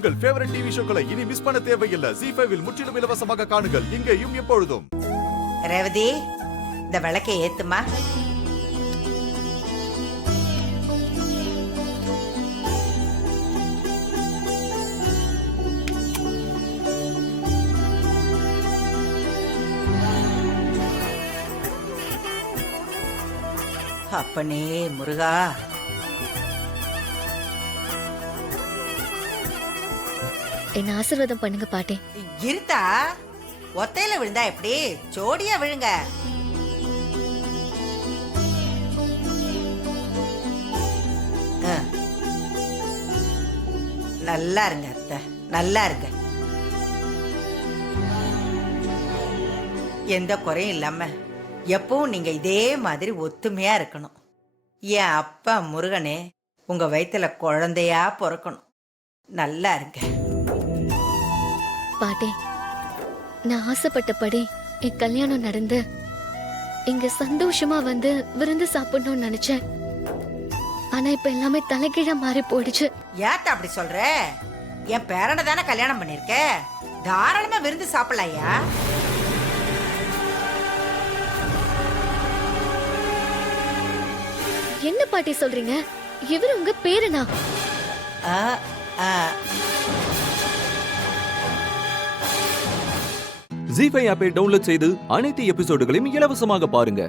உங்கள் favourite TV ஷோக்களை இனி miss பண்ண தேவையில்லை. ZEE5 இல் முற்றிலும் இலவசமாக காணுங்கள். இங்கேயும் எப்பொழுதும். ரேவதி, இந்த விளக்கை ஏத்துமா. அப்பனே முருகா, என்ன ஆசீர்வாதம் பண்ணுங்க பாட்டி. இருத்தா ஒத்தையில விழுந்தா எப்படி? ஜோடியா விழுங்க. நல்லா இருங்க அத்தை, நல்லா இருங்க. எந்த குறையும் இல்லாம எப்பவும் நீங்க இதே மாதிரி ஒத்துமையா இருக்கணும். என் அப்பா முருகனே உங்க வயித்துல குழந்தையா பிறக்கணும். நல்லா இருங்க பாட்டி. நான் ஆசைப்பட்டபடி என் கல்யாணம் நடந்து இங்க சந்தோஷமா வந்து விருந்து சாப்பிடணும்னு நினைச்சேன். ஆனா இப்ப எல்லாமே தலைகீழா மாறி போயிடுச்சு. ஏத்த அப்படி சொல்ற? என் பேரனை தானே கல்யாணம் பண்ணிருக்க, தாராளமா விருந்து சாப்பிடலையா? என்ன பாட்டி சொல்றீங்க? இவர் உங்க பேரனா? ZEE5 ஆப்பை டவுன்லோட் செய்து அனைத்து எபிசோடுகளையும் இலவசமாக பாருங்க.